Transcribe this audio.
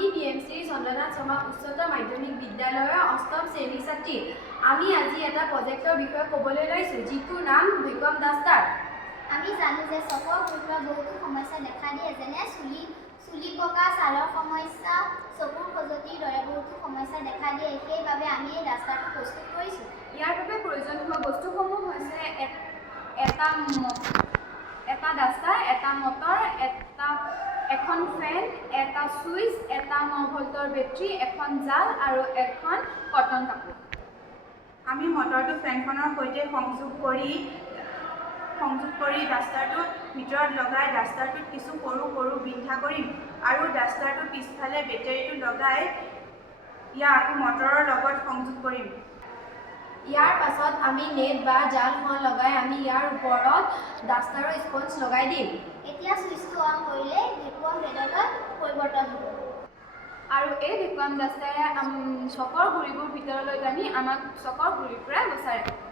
আমি BMC চন্দ্ৰনাথ শৰ্মা উচ্চতৰ মাধ্যমিক বিদ্যালয়ৰ ৮ম শ্ৰেণীৰ ছাত্ৰী। আমি আজি এটা প্ৰজেক্টৰ বিষয়ে ক'বলৈ লৈছোঁ, যিটোৰ নাম ভূমিকম্প ডাষ্টাৰ। আমি জানো যে চকুৰ গুৰুত্বৰ বহুতো সমস্যা দেখা দিয়ে, যেনে চুলি পকা, ছালৰ সমস্যা, চকুৰ খজুৱতিৰ দৰে বহুতো সমস্যা দেখা দিয়ে। সেইবাবে আমি এই ডাষ্টাৰটো প্ৰস্তুত কৰিছোঁ। ইয়াৰ বাবে প্ৰয়োজন হোৱা বস্তুসমূহ হৈছে এটা ডাষ্টাৰ, এটা মটৰ, এখন ফেন, এটা ছুইচ, এটা ৯ ভল্টৰ বেটাৰী, এখন জাল আৰু এখন কটন কাপোৰ। আমি মটৰটো ফেনখনৰ সৈতে সংযোগ কৰি ডাষ্টাৰটোৰ ভিতৰত লগাই ডাষ্টাৰটোত কিছু সৰু সৰু বিন্ধা কৰিম আৰু ডাষ্টাৰটোৰ পিছফালে বেটাৰীটো লগাই ইয়াক আকৌ মটৰৰ লগত সংযোগ কৰিম। ইয়াৰ পাছত আমি নেট বা জালখন লগাই আমি ইয়াৰ ওপৰত ডাষ্টাৰৰ স্পঞ্জ লগাই দিম। এতিয়া ছুইচটো অন কৰিলে ভেকুৱাম ৰেডলৈ পৰিৱৰ্তন হ'ব। আৰু এই ভেকুৱাম ডাষ্টাৰে চকৰ গুৰিবোৰ ভিতৰলৈ টানি আমাক চকৰ গুৰিৰ পৰা বচাই ৰাখিব।